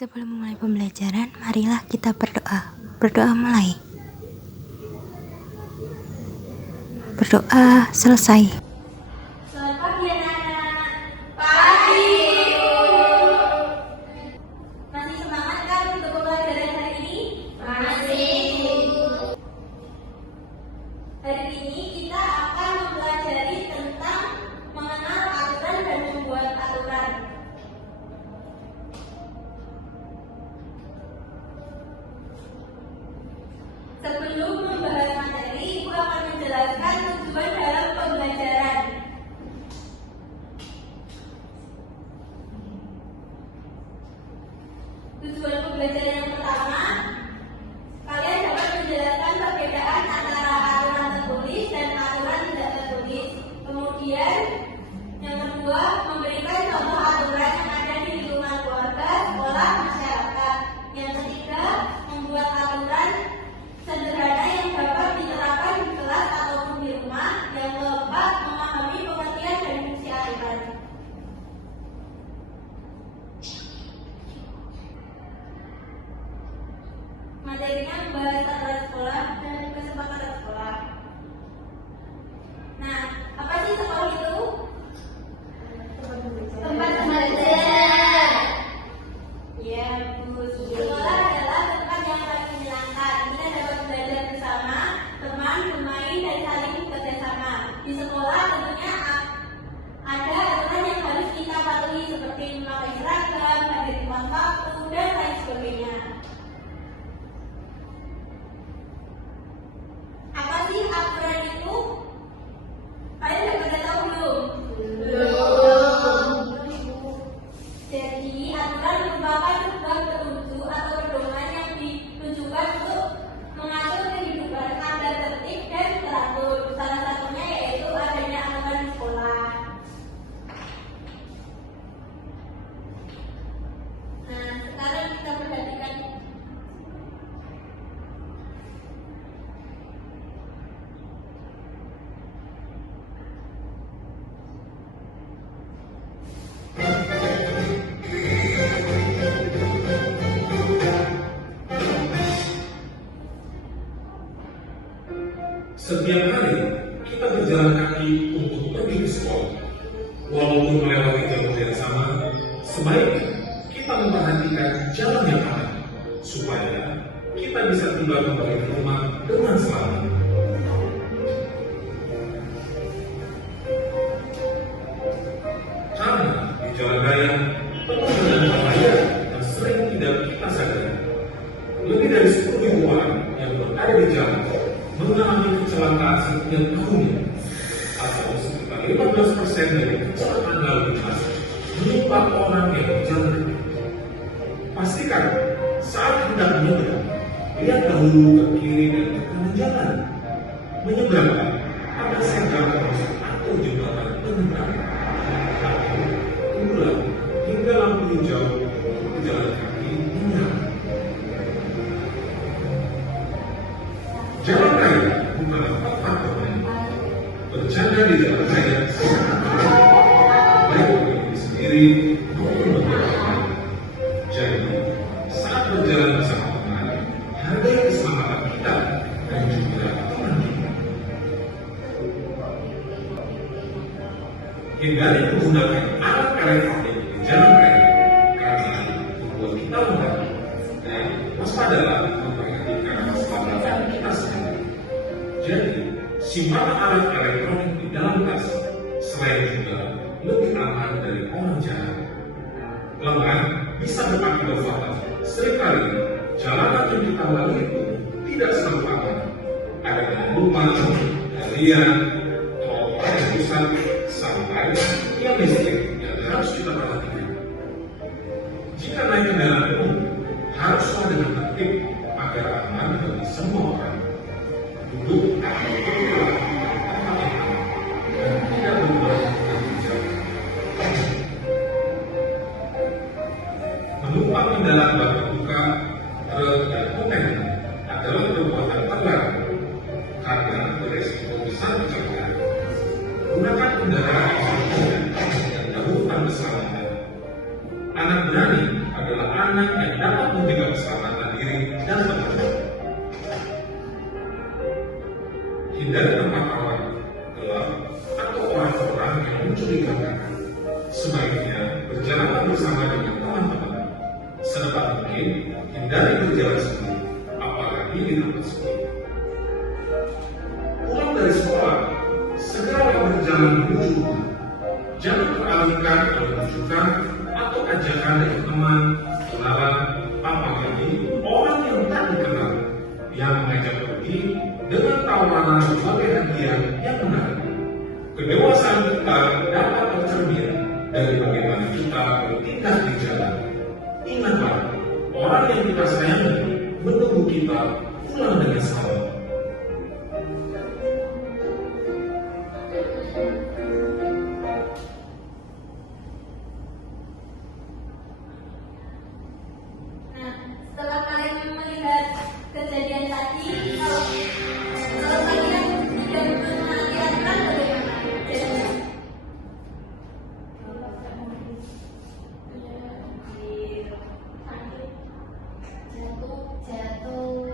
Sebelum memulai pembelajaran, marilah kita berdoa. Berdoa mulai. Berdoa selesai. Selamat pagi anak-anak. Pagi. Masih semangat kan untuk pembelajaran hari ini? Masih. Hari ini kita akan mempelajari tentang mengenal aturan dan membuat aturan. Sebelum membahas materi, Ibu akan menjelaskan tujuan dalam pembelajaran. Tujuan pembelajaran yang pertama, kalian dapat menjelaskan perbedaan antara aturan tertulis dan aturan tidak tertulis. Kemudian, yang kedua, memberikan contoh aturan yang ada di lingkungan keluarga, sekolah, masyarakat. Yang ketiga, membuat aturan sederhana yang dapat diterapkan di kelas ataupun di rumah. Yang keempat, memahami pengertian dan fungsi aturan. Materinya membahas aturan sekolah dan kesepakatan sekolah. Nah, apa sih sekolah itu? Tempat belajar. Ya, bagus. Sekolah adalah tempat yang paling menyenangkan. Kita dapat belajar bersama teman, bermain, dan saling bekerjasama. Di sekolah tentunya ada aturan yang harus kita patuhi seperti memakai seragam, hadir tepat waktu, dan lain sebagainya. Apa sih aturan itu? Kalian udah pada tahu belum? Belum. Jadi aturan merupakan sebuah petunjuk atau pedoman yang ditujukan untuk mengatur kehidupan agar tertib dan teratur. Salah satunya yaitu adanya aturan di sekolah. Nah, sekarang kita perhatikan. Setiap hari kita berjalan kaki untuk pergi ke sekolah. Walaupun melewati jalur yang sama, sebaiknya kita memperhatikan jalan yang aman supaya kita bisa tiba kembali ke rumah dengan selamat. Karena di jalan raya penuh dengan bahaya yang sering tidak kita sadari. Lebih dari 10.000 orang yang berada di jalan mengalami kecelakaan setiap tahunnya, atau sekitar 15% dari kecelakaan lalu lintas menimpa orang yang berjalan. Pastikan saat hendak menyeberang, lihat dahulu ke kiri dan ke kanan jalan. Menyeberang ada senggang poros atau jembatan penyeberang. Atau tunggulah hingga lampu hijau untuk pejalan kaki menyala. Jalan raya bukanlah tempat bermain. Bercanda di jalan raya baik bagi diri sendiri maupun bagi orang lain. Jadi, saat berjalan bersama teman, hargai keselamatan kita dan juga teman kita. Hindari menggunakan alat elektronik di jalan raya karena membuat kita lemah, dan waspadalah memperhatikan keselamatan kita sendiri. Jadi, simpan alat elektronik di dalam tas, selain juga lebih aman dari orang jahat. Lengan bisa berakibat fatal. Seringkali jalanan yang kita lalui itu tidak selalu aman. Ada penyelundupan, harian, tol yang rusak, sampai tiang listrik yang harus kita perhatikan. Jika naik kendaraan umum, haruslah dengan tertib agar aman bagi semua orang. Duduk atau berdiri di tempat yang aman dan tidak berbuat terlalu jauh. Menumpang kendaraan bak terbuka, truk, dan kontainer adalah perbuatan terlarang karena beresiko besar kecelakaan. Gunakan kendaraan yang sudah dan dahulukan keselamatan. Anak berani adalah anak anak-anak yang dapat menjaga keselamatan diri dan teman. Hindari tempat rawan, gelap, atau orang-orang yang mencurigakan. Sebaiknya berjalan bersama dengan teman-teman. Sedapat mungkin hindari berjalan sendiri, apalagi di tempat sepi. Pulang dari sekolah, segera berjalan menuju rumah. Jangan teralihkan oleh rujukan atau ajakan dari teman, kenalan, apalagi orang yang tak dikenal yang mengajak pergi dengan tawaran berbagai hadiah yang menarik. Kedewasaan kita dapat tercermin dari bagaimana kita bertindak di jalan. Ingatlah, orang yang kita sayangi menunggu kita pulang dengan selamat. Nah, setelah kalian melihat kejadian tadi, kalau kalian tidak menaati aturan, bagaimana? Jatuh.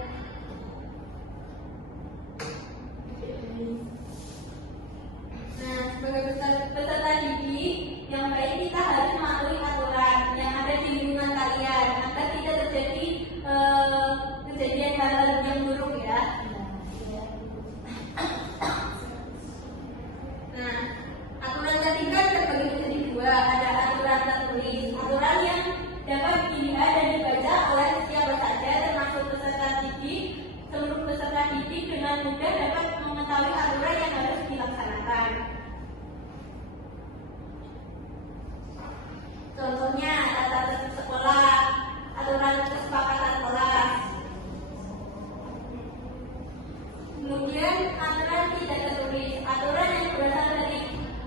Nah, sebagai peserta didik yang baik, kita harus mematuhi aturan yang ada di lingkungan kalian agar tidak terjadi kejadian hal-hal yang buruk ya. Nah, aturan tadi kan terbagi menjadi dua. Ada aturan tertulis, aturan yang dapat dilihat dan dibaca oleh siapa saja, termasuk peserta didik. Seluruh peserta didik dengan mudah dapat mengetahui aturan yang harus dilaksanakan. Contohnya, tata tertib sekolah, aturan kesepakatan kelas. Kemudian aturan tidak tertulis, aturan yang berasal dari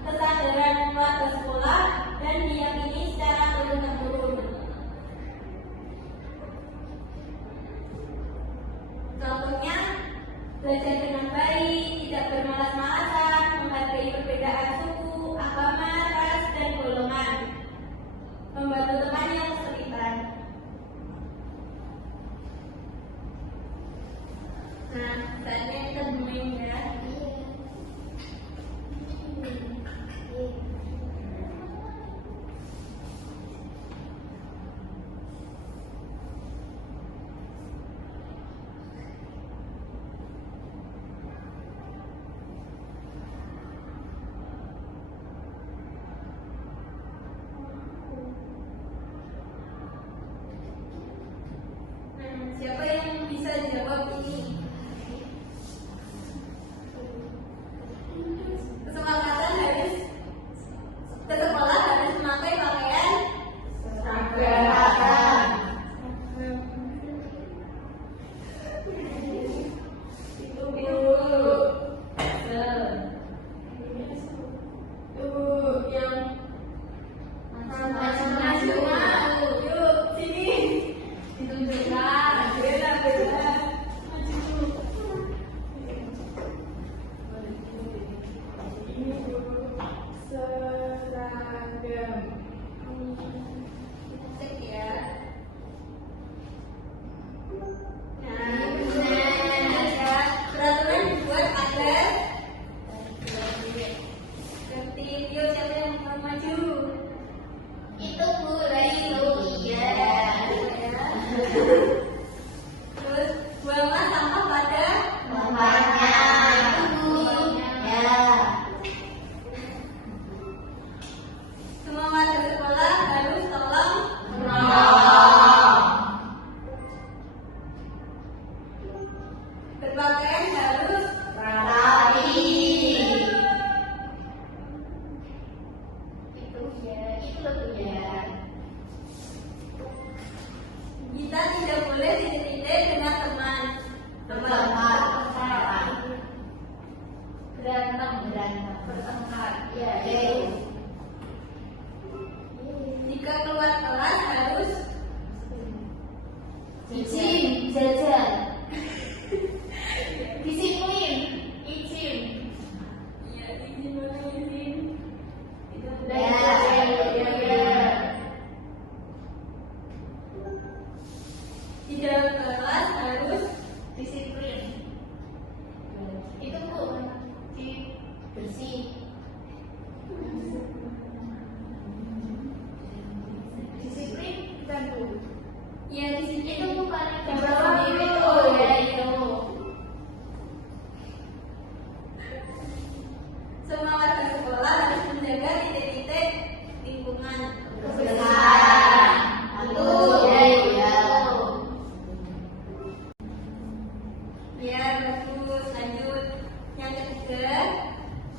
kesadaran warga sekolah dan diyakini secara turun-temurun. Contohnya, belajar dengan baik, tidak bermalas-malasan, menghargai perbedaan suku, agama, ras, dan golongan, membantu teman yang kesulitan. Nah, saatnya kita bermain ya. Siapa yang bisa jawab ini? Kesepakatan harus ke sekolah harus memakai pakaian seragam. Jika keluar kelas harus izin jajan. Disiplin, izin. Iya, izin mana izin? Itu ya. Di dalam kelas harus disiplin. Itu Bu, bersih. Disiplin bukan Bu? ya disiplin. Itu bukan Yang gambar bawah sendiri itu. tuh, ya itu. Semua warga sekolah harus menjaga titik-titik lingkungan Kebersihan. Bagus, ya itu. Ya, bagus. Lanjut. Yang ketiga,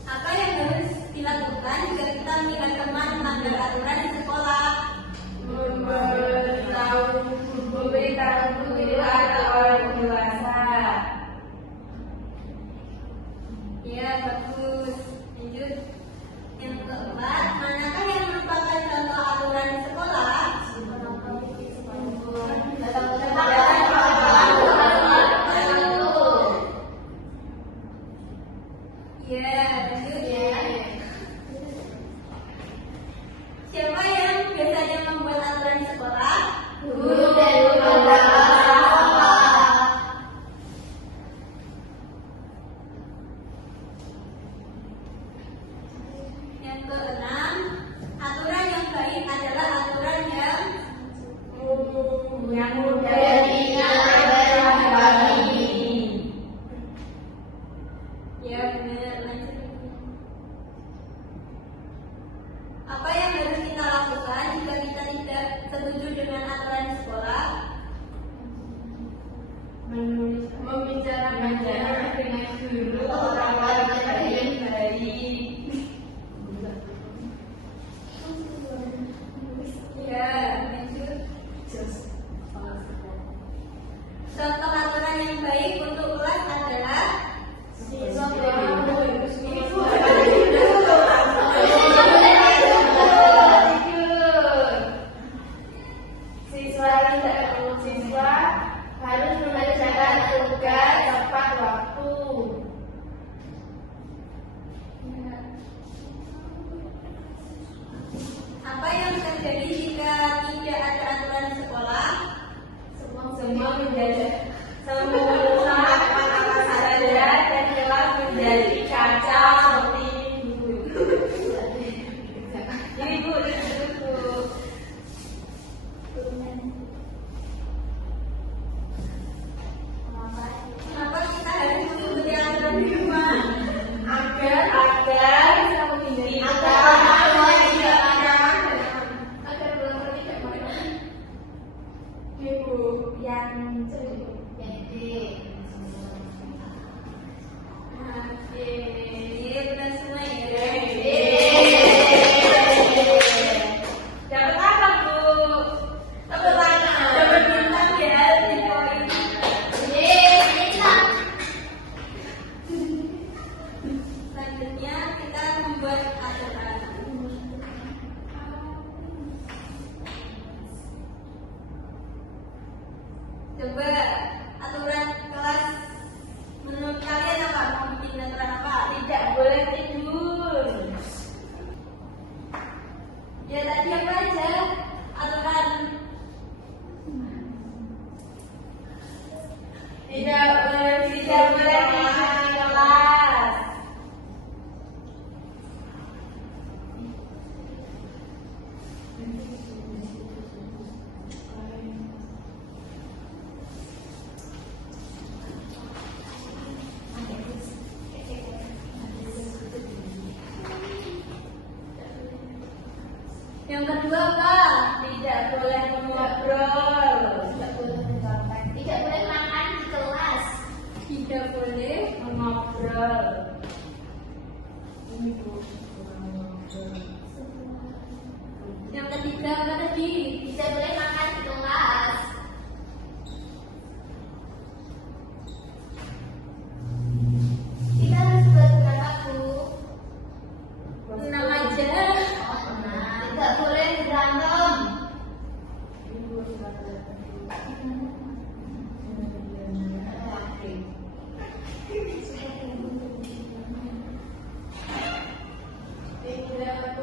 apa yang harus dilakukan jika kita melihat teman melanggar aturan di sekolah? Memberitahu guru atau orang dewasa. Ya, bagus. Lanjut. Yang keempat, manakah yang merupakan contoh aturan di sekolah? Ya, lanjut. Siapa yang biasanya membuat aturan di sekolah? Guru dan beberapa sekolah. Yang keenam, aturan yang baik adalah aturan yang mudah diingat dan dipahami. ya benar. Lanjut. Apa yang harus kita lakukan jika kita tidak setuju dengan aturan di sekolah? Membicarakan dengan guru orang lain yang baik. Ya, lanjut. Contoh aturan yang baik untuk kelas adalah Siswa harus mengerjakan tugas tepat waktu. apa yang terjadi jika tidak ada aturan di sekolah? Semua apa saja dan kelas menjadi kacau seperti ini. Ini Bu, itu. Kenapa kita harus mengikuti aturan di rumah? Agar bisa menghindari agar benar-benar tidak melakukan ibu yang Oke, ini benar semua ya. dapat apa Bu? Dapat bintang ya di poin. Selanjutnya kita membuat aturan. Coba aturan kelas menurut kalian apa? Mau bikin aturan apa? Tidak boleh tidur. Ya tadi apa aja aturan? Tidak boleh tidur di kelas. Yang kedua apa? Tidak boleh mengobrol. Tidak boleh makan di kelas. Tidak boleh. Mengobrol. Yang ketiga apa tadi? Tidak boleh makan di kelas. Kita harus buat berapa Bu? 6 aja. Tidak boleh berantem. Tidak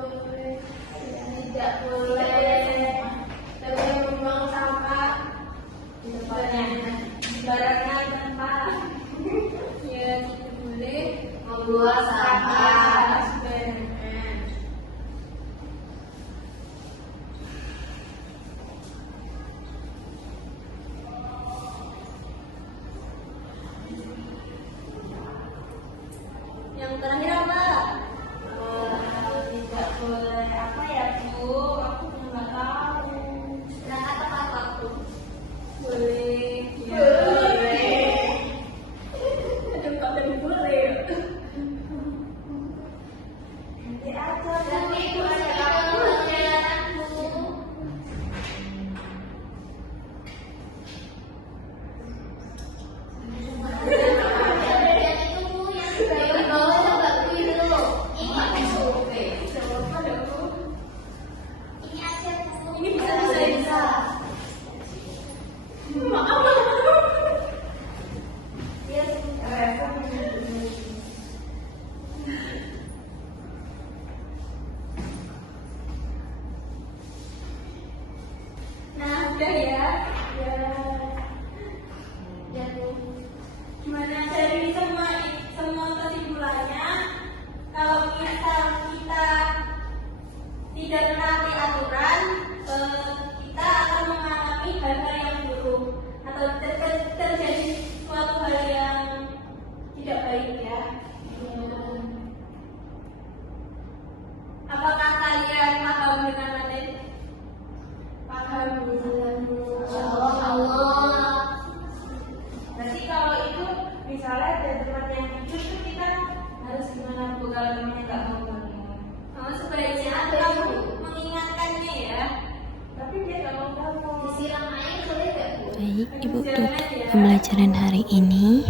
atau terjadi suatu hal yang tidak baik ya. Apakah kalian paham dengan materi? Paham. Allah. Berarti kalau itu misalnya ada teman yang tidur itu kita harus gimana Bu kalau temannya nggak mau bangun? Sebaiknya kamu mengingatkannya ya. Tapi dia nggak mau bangun. Disiram air boleh nggak Bu? Baik, Ibu tutup pembelajaran hari ini.